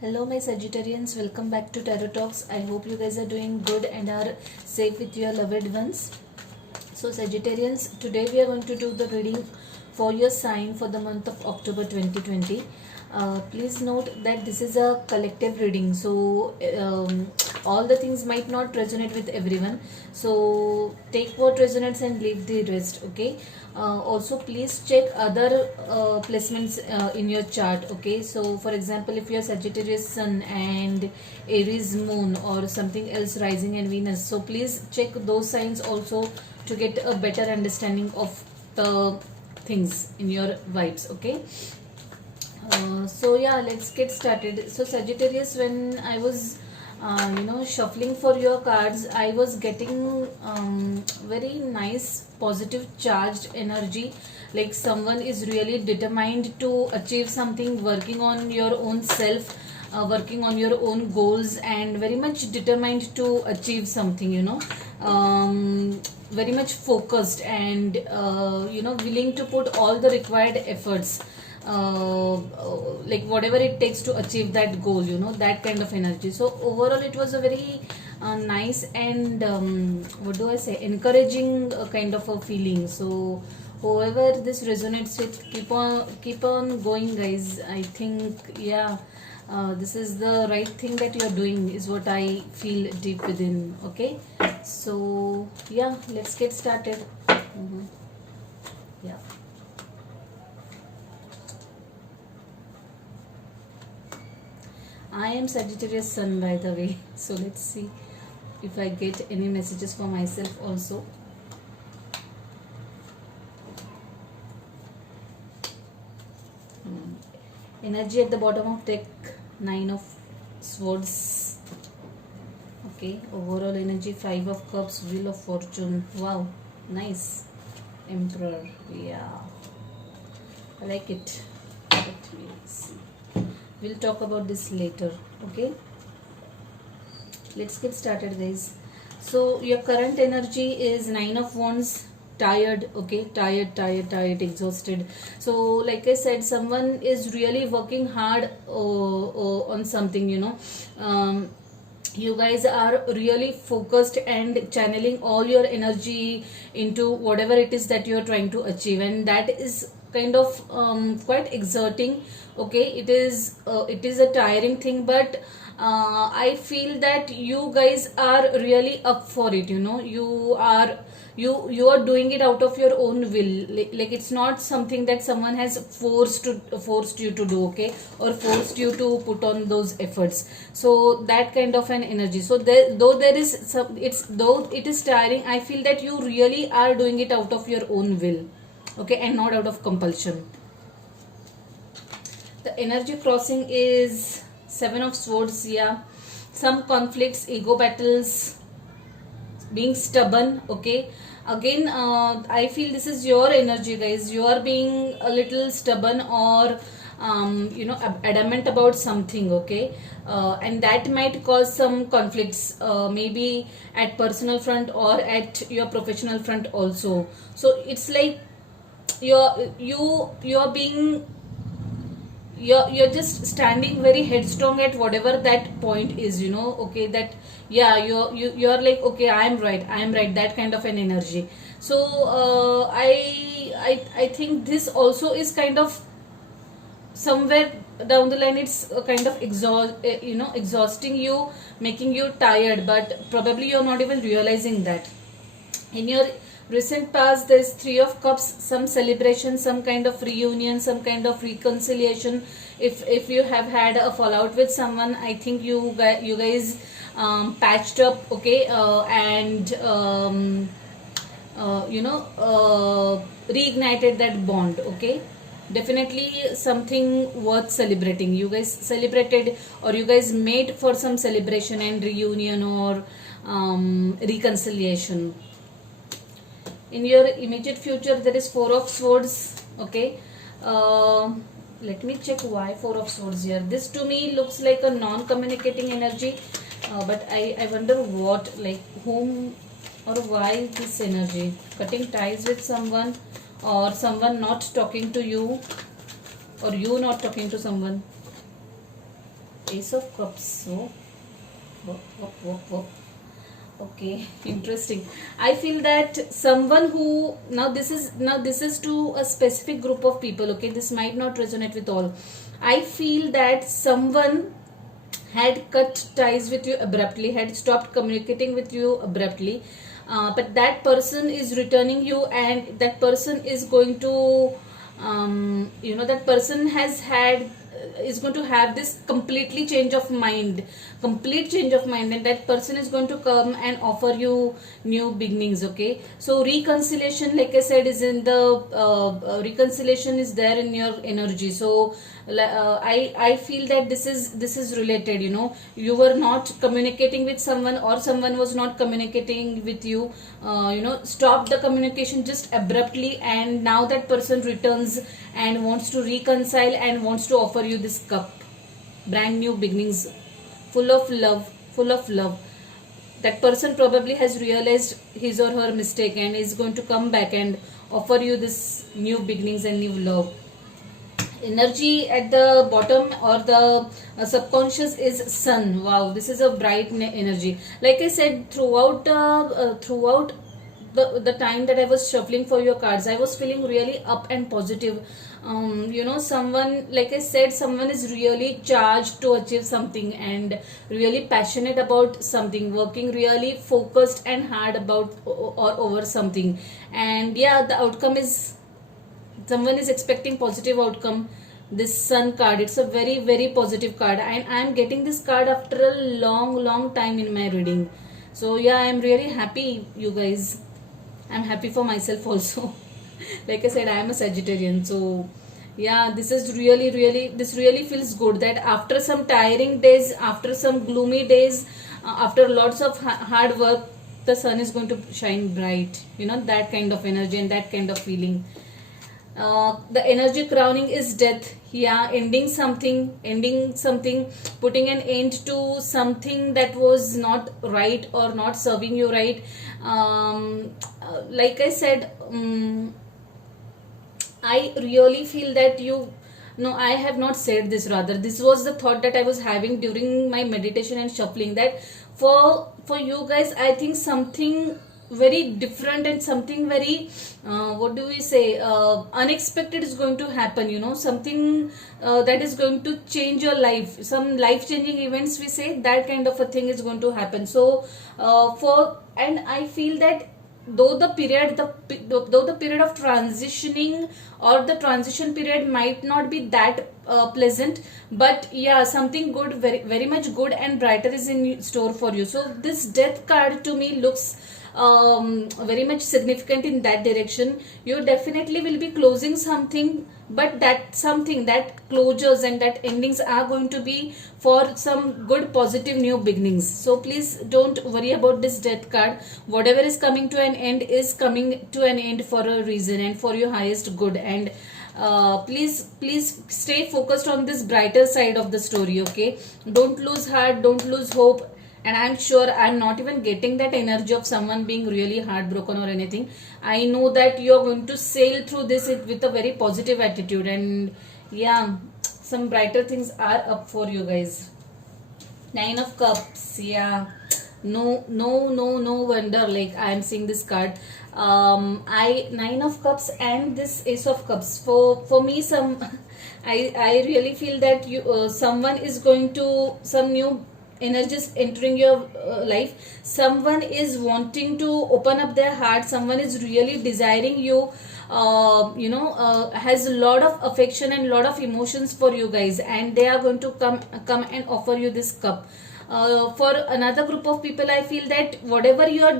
Hello, my Sagittarians. Welcome back to Tarot Talks. I hope you guys are doing good and are safe with your loved ones. So, Sagittarians, today we are going to do the reading for your sign for the month of October 2020. Please note that this is a collective reading, so all the things might not resonate with everyone. So, take what resonates and leave the rest, okay? Also, please check other placements in your chart, okay? So, for example, if you are Sagittarius Sun and Aries Moon or something else rising and Venus, so please check those signs also to get a better understanding of the things in your vibes, okay? So yeah, let's get started. So Sagittarius, when I was shuffling for your cards, I was getting very nice positive charged energy, like someone is really determined to achieve something, working on your own self, working on your own goals, and very much determined to achieve something, very much focused and willing to put all the required efforts, like whatever it takes to achieve that goal, that kind of energy. So overall it was a very nice and what do I say, encouraging kind of a feeling. So whoever this resonates with, keep on going, guys. I think, yeah, this is the right thing that you're doing, is what I feel deep within. Okay, so yeah, let's get started. Yeah. I am Sagittarius Sun, by the way. So let's see if I get any messages for myself also. Energy at the bottom of deck, 9 of Swords. Okay, overall energy, 5 of Cups, Wheel of Fortune. Wow, nice. Emperor, yeah, I like it. Let me see. We'll talk about this later. Okay, let's get started, guys. So your current energy is 9 of Wands. Tired, okay, tired, exhausted. So like I said, someone is really working hard on something, you guys are really focused and channeling all your energy into whatever it is that you're trying to achieve, and that is kind of quite exerting. Okay, it is a tiring thing, but I feel that you guys are really up for it. You are doing it out of your own will, like it's not something that someone has forced you to do, okay, or forced you to put on those efforts. So that kind of an energy. So though there is some, though it is tiring, I feel that you really are doing it out of your own will, okay, and not out of compulsion. The energy crossing is 7 of Swords. Yeah, some conflicts, ego battles, being stubborn. Okay, again, I feel this is your energy, guys. You are being a little stubborn or adamant about something. Okay, and that might cause some conflicts, maybe at personal front or at your professional front also. So it's like you're being, you're just standing very headstrong at whatever that point is, okay, that yeah, you're like, okay, I am right, that kind of an energy. So I think this also is kind of somewhere down the line, it's kind of exhausting you, making you tired, but probably you're not even realizing that. In your recent past, there's 3 of Cups, some celebration, some kind of reunion, some kind of reconciliation. If you have had a fallout with someone, I think you guys patched up, okay, and reignited that bond, okay. Definitely something worth celebrating. You guys celebrated, or you guys made for some celebration and reunion or reconciliation. In your immediate future, there is 4 of Swords. Okay, let me check why 4 of Swords here. This to me looks like a non-communicating energy, but I wonder what, like whom or why this energy. Cutting ties with someone, or someone not talking to you, or you not talking to someone. Ace of Cups. So, whoop. Okay, interesting. I feel that someone who, now this is to a specific group of people. Okay, this might not resonate with all. I feel that someone had cut ties with you abruptly, had stopped communicating with you abruptly, but that person is returning you, and that person is going to, that person has had, is going to have this complete change of mind, and that person is going to come and offer you new beginnings. Okay, so reconciliation, like I said, is in the reconciliation is there in your energy. So I feel that this is related. You were not communicating with someone, or someone was not communicating with you. Stop the communication just abruptly, and now that person returns and wants to reconcile and wants to offer you this cup, brand new beginnings, full of love. That person probably has realized his or her mistake and is going to come back and offer you this new beginnings and new love. Energy at the bottom, or the subconscious, is sun. Wow, this is a bright energy. Like I said, throughout the time that I was shuffling for your cards, I was feeling really up and positive. Someone, like I said, someone is really charged to achieve something and really passionate about something, working really focused and hard about or over something. And yeah, the outcome is, someone is expecting positive outcome. This sun card, it's a very very positive card, and I am getting this card after a long time in my reading. So yeah, I am really happy, you guys. I'm happy for myself also. Like I said, I am a Sagittarian, so yeah, this really feels good, that after some tiring days, after some gloomy days, after lots of hard work, the sun is going to shine bright. That kind of energy and that kind of feeling. The energy crowning is death. Yeah, ending something, putting an end to something that was not right or not serving you right. Like I said, I really feel that you, no, I have not said this, rather this was the thought that I was having during my meditation and shuffling, that for you guys, I think something very different and something very what do we say, unexpected is going to happen. Something that is going to change your life, some life changing events, we say, that kind of a thing is going to happen. So and I feel that though the period of transitioning, or the transition period, might not be that pleasant, but yeah, something good, very very much good and brighter is in store for you. So this death card to me looks very much significant in that direction. You definitely will be closing something, but that something, that closures and that endings are going to be for some good positive new beginnings. So please don't worry about this death card. Whatever is coming to an end is coming to an end for a reason and for your highest good. And please stay focused on this brighter side of the story. Okay, don't lose heart, don't lose hope. And I'm sure I'm not even getting that energy of someone being really heartbroken or anything. I know that you're going to sail through this with a very positive attitude, and yeah, some brighter things are up for you guys. Nine of Cups. Yeah, no wonder, like I am seeing this card. Nine of Cups and this Ace of Cups, for me, some I really feel that you someone is going to, some new energies entering your life. Someone is wanting to open up their heart, someone is really desiring you, has a lot of affection and lot of emotions for you guys, and they are going to come and offer you this cup. For another group of people, I feel that whatever you're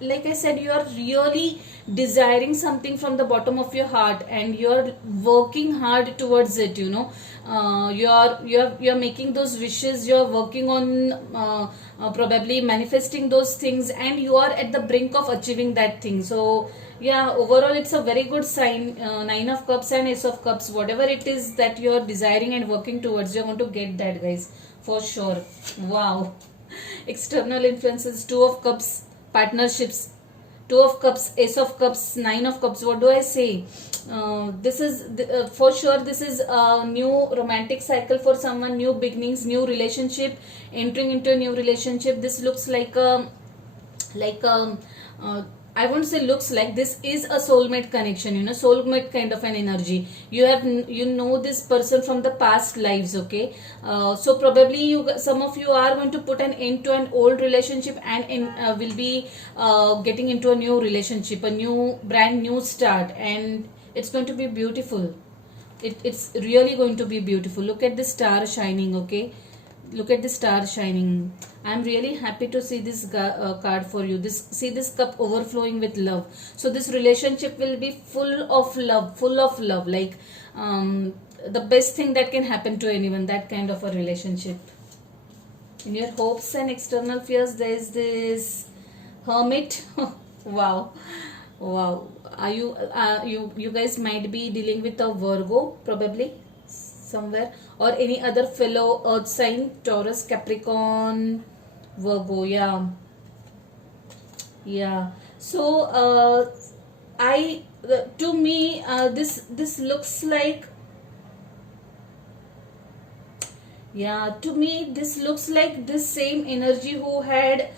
like I said, you're really desiring something from the bottom of your heart, and you're working hard towards it. You're making those wishes, you're working on probably manifesting those things, and you are at the brink of achieving that thing. So yeah, overall it's a very good sign. Nine of Cups and Ace of Cups, whatever it is that you're desiring and working towards, you're going to get that, guys, for sure. Wow. External influences, Two of Cups, partnerships, Two of Cups, Ace of Cups, Nine of Cups. What do I say? This is for sure. This is a new romantic cycle for someone. New beginnings, new relationship, entering into a new relationship. This looks like a like I won't say looks like, this is a soulmate connection, soulmate kind of an energy. You know this person from the past lives, okay? So probably some of you are going to put an end to an old relationship and will be getting into a new relationship, a new brand new start, and it's going to be beautiful. It's really going to be beautiful. Look at the star shining, okay? Look at the star shining. I'm really happy to see this card for you. See this cup overflowing with love. So this relationship will be full of love, like the best thing that can happen to anyone, that kind of a relationship. In your hopes and external fears, there is this Hermit. Wow. Are you guys might be dealing with a Virgo, probably somewhere, or any other fellow earth sign, Taurus, Capricorn, Virgo. Yeah. So to me, this looks like, to me this looks like this same energy who had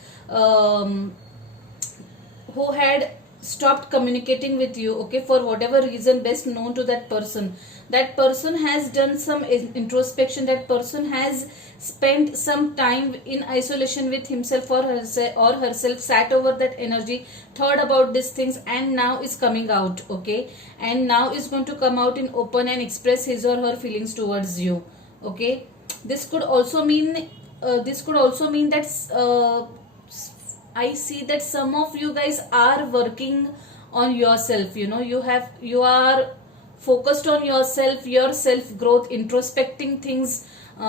stopped communicating with you, okay, for whatever reason best known to that person. That person has done some introspection. That person has spent some time in isolation with himself or herself, sat over that energy, thought about these things, and now is coming out, okay, and now is going to come out in open and express his or her feelings towards you, okay. This could also mean that I see that some of you guys are working on yourself. You are focused on yourself, your self growth, introspecting things,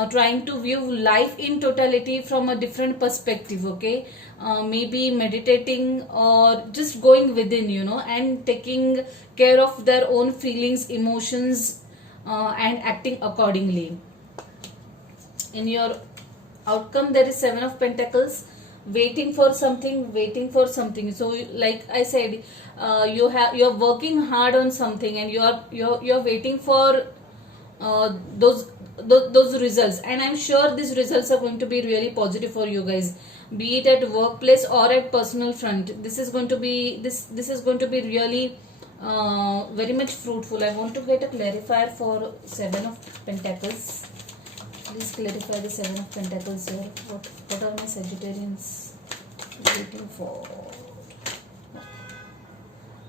trying to view life in totality from a different perspective, okay. Maybe meditating or just going within, and taking care of their own feelings, emotions, and acting accordingly. In your outcome, there is Seven of Pentacles. Waiting for something. So like I said, you're working hard on something, and you're waiting for those results, and I'm sure these results are going to be really positive for you guys, be it at workplace or at personal front. This is going to be really very much fruitful. I want to get a clarifier for Seven of Pentacles. Please clarify the Seven of Pentacles here. What are my Sagittarians waiting for?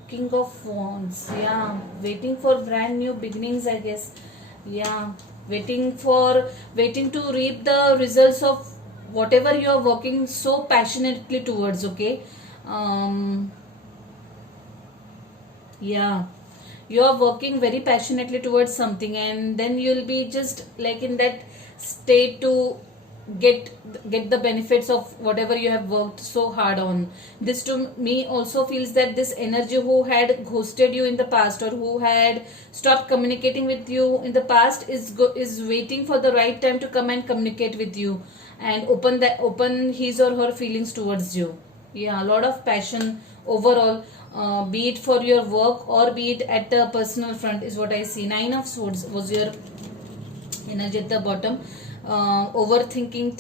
King of Wands. Yeah, waiting for brand new beginnings, I guess. Yeah, waiting to reap the results of whatever you are working so passionately towards, okay. Yeah, you are working very passionately towards something, and then you'll be just like in that state to get the benefits of whatever you have worked so hard on. This to me also feels that this energy who had ghosted you in the past, or who had stopped communicating with you in the past, is waiting for the right time to come and communicate with you and open his or her feelings towards you. Yeah, a lot of passion overall, be it for your work or be it at the personal front, is what I see. Nine of Swords was your energy at the bottom. Overthinking,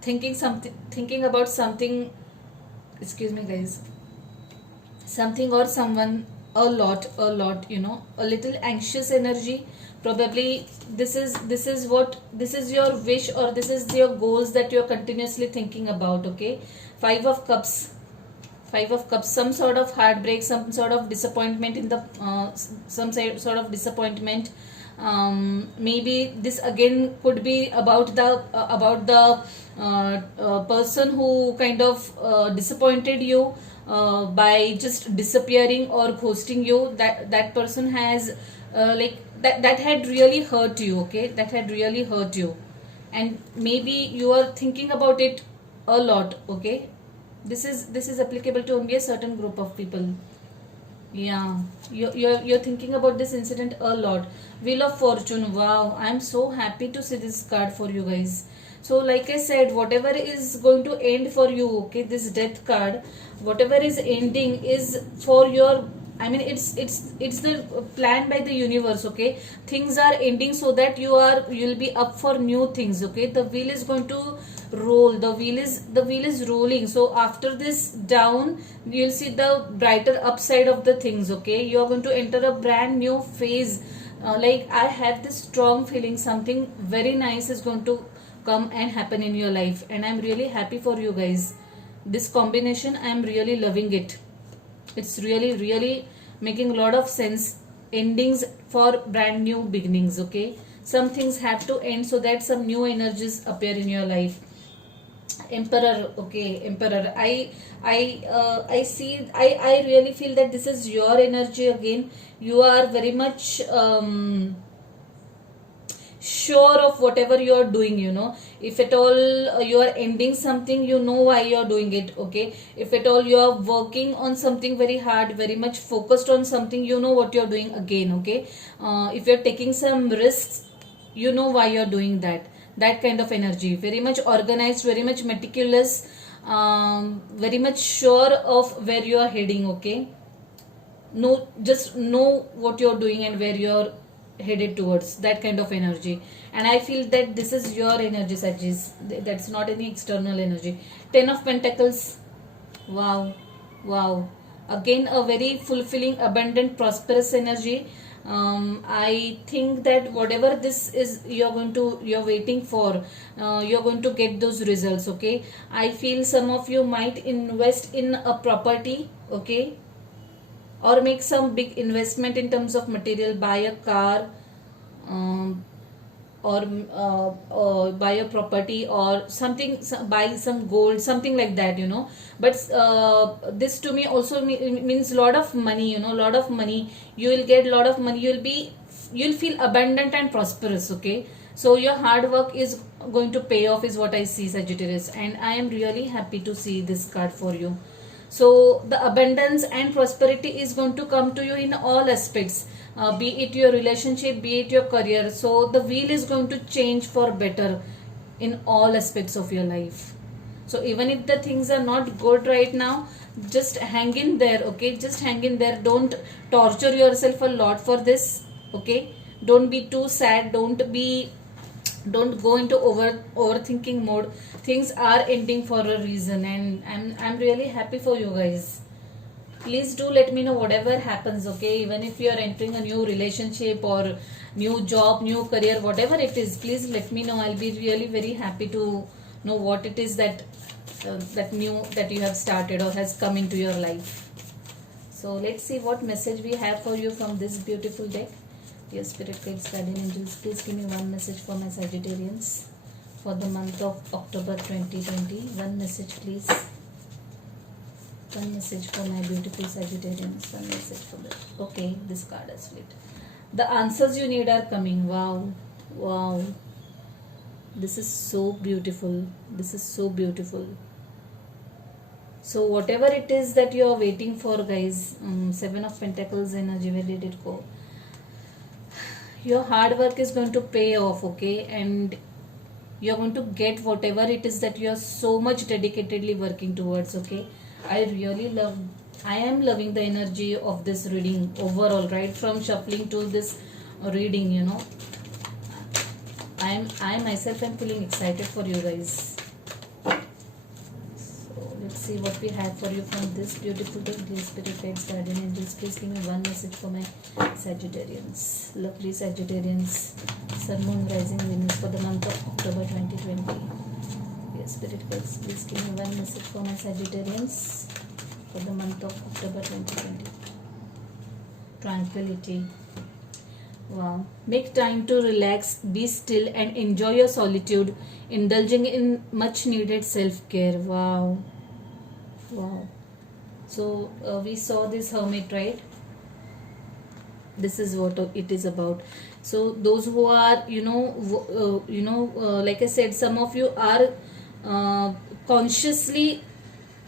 thinking about something, excuse me guys, something or someone a lot, a little anxious energy. Probably this is your wish, or this is your goals that you're continuously thinking about, okay. Five of Cups, some sort of heartbreak, some sort of disappointment in the maybe this again could be about the person who kind of disappointed you by just disappearing or ghosting you. That person has that had really hurt you, okay, that had really hurt you, and maybe you are thinking about it a lot, okay. This is applicable to only a certain group of people. Yeah, you're thinking about this incident a lot. Wheel of Fortune. Wow, I'm so happy to see this card for you guys. So, like I said, whatever is going to end for you, okay, this death card, whatever is ending is for your. I mean, it's the plan by the universe. Okay, things are ending so that you'll be up for new things. Okay, the wheel is going to roll, the wheel is rolling. So after this down, you'll see the brighter upside of the things. Okay, you are going to enter a brand new phase. Like, I have this strong feeling something very nice is going to come and happen in your life, and I'm really happy for you guys. This combination, I'm really loving it. It's really making a lot of sense. Endings for brand new beginnings. Okay, some things have to end so that some new energies appear in your life. Emperor. Okay, Emperor. I see, I really feel that this is your energy again. You are very much sure of whatever you are doing. If at all you are ending something, you know why you are doing it. Okay, if at all you are working on something very hard, very much focused on something, you know what you are doing again. Okay, if you're taking some risks, you know why you're doing that. That kind of energy, very much organized, very much meticulous, very much sure of where you are heading. Okay, no, just know what you're doing and where you're headed towards. That kind of energy. And I feel that this is your energy, Sajis. That's not any external energy. 10 of Pentacles. Wow, wow. Again, a very fulfilling, abundant, prosperous energy. I think that whatever this is, you're waiting for, you're going to get those results. Okay, I feel some of you might invest in a property. Okay, or make some big investment in terms of material, buy a car, um, or buy a property or something, buy some gold, something like that. But this to me also means lot of money. Lot of money. You will get lot of money. You'll feel abundant and prosperous. Okay, so your hard work is going to pay off, is what I see, Sagittarius, and I am really happy to see this card for you. So the abundance and prosperity is going to come to you in all aspects, be it your relationship, be it your career. So the wheel is going to change for better in all aspects of your life. So even if the things are not good right now, just hang in there. Okay, just hang in there. Don't torture yourself a lot for this. Okay, don't be too sad. Don't go into overthinking mode. Things are ending for a reason, and I'm really happy for you guys. Please do let me know whatever happens. Okay, even if you are entering a new relationship or new job, new career, whatever it is, please let me know. I'll be really very happy to know what it is that new that you have started or has come into your life. So let's see what message we have for you from this beautiful deck. Your spirit guides, guardian angels, please give me one message for my Sagittarians for the month of October 2020. One message, please. One message for my beautiful Sagittarians. One message for them. Okay, this card has flipped. The answers you need are coming. Wow. Wow. This is so beautiful. This is so beautiful. So whatever it is that you are waiting for, guys, 7 of Pentacles energy, where did it go? Your hard work is going to pay off. Okay, and you're going to get whatever it is that you are so much dedicatedly working towards. Okay, I am loving the energy of this reading overall, right from shuffling to this reading. I myself am feeling excited for you guys. Let's see what we have for you from this beautiful deck. Dear spirit guides, guardian angels, please give me one message for my Sagittarians. Lovely Sagittarians, Sun, Moon, Rising, Venus for the month of October 2020. Dear spirit guides, please give me one message for my Sagittarians for the month of October 2020. Tranquility. Wow. Make time to relax, be still, and enjoy your solitude, indulging in much needed self-care. Wow. Wow. So we saw this Hermit, right? This is what it is about. So those who are, like I said, some of you are consciously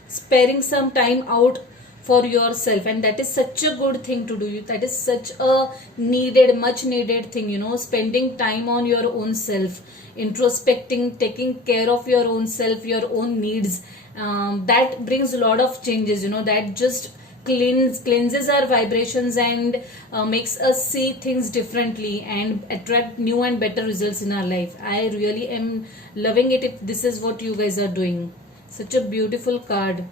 sparing some time out for yourself, and that is such a good thing to do. That is such a needed, much needed thing, you know, spending time on your own self, introspecting, taking care of your own self, your own needs. That brings a lot of changes, you know, that just cleanses our vibrations and makes us see things differently and attract new and better results in our life. I really am loving it if this is what you guys are doing. Such a beautiful card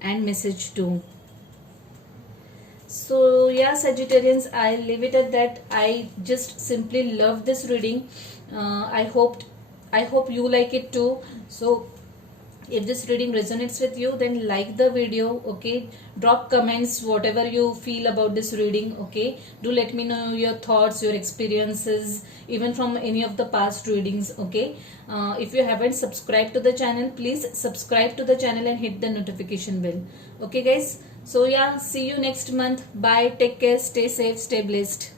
and message too. So yeah, Sagittarians, I leave it at that. I just simply love this reading. I hope you like it too. So if this reading resonates with you, then like the video, okay, drop comments whatever you feel about this reading, okay. Do let me know your thoughts, your experiences, even from any of the past readings, okay. If you haven't subscribed to the channel, please subscribe to the channel and hit the notification bell, okay guys. So yeah, see you next month. Bye, take care, stay safe, stay blessed.